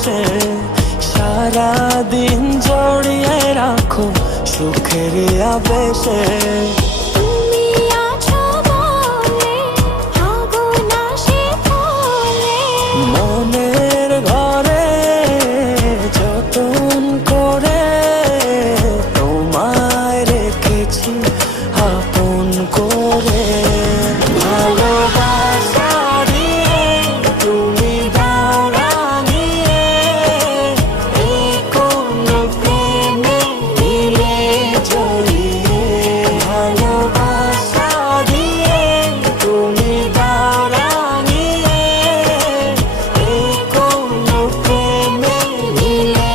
আবেশে সারা দিন জড়িয়ে রাখো সুখের আবেশে। তুমি আছো বলে আগুন আসে বলে, মনের ঘরে যতন করে তোমায় রেখেছি আপন করে। ভালোবাসা দিয়ে তুমি দাও রাঙিয়ে, এই কোন প্রেমে দিলে জড়িয়ে। ভালোবাসা দিয়ে তুমি দাও রাঙিয়ে, এই কোন প্রেমে দিলে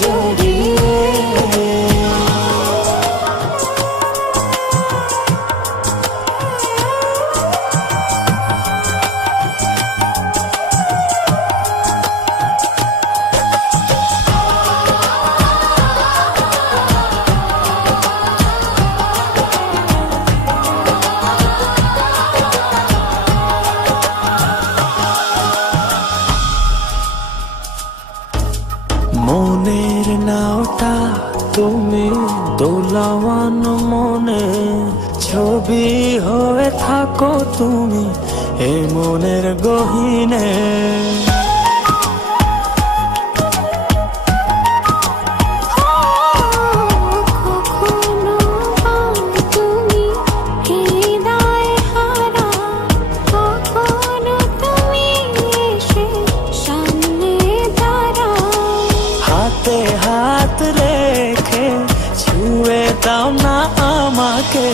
জড়িয়ে। মনের নাওটা তুমি দোলাওয়ান মনে, ছবি হয়ে থাকো তুমি এ মনের গহীনে। কখনো তুমি হৃদয় হারা, কখনো তুমি এসে সামনে দাঁড়াও। হাতে হাত রেখে ছুঁয়ে দাও না আমাকে।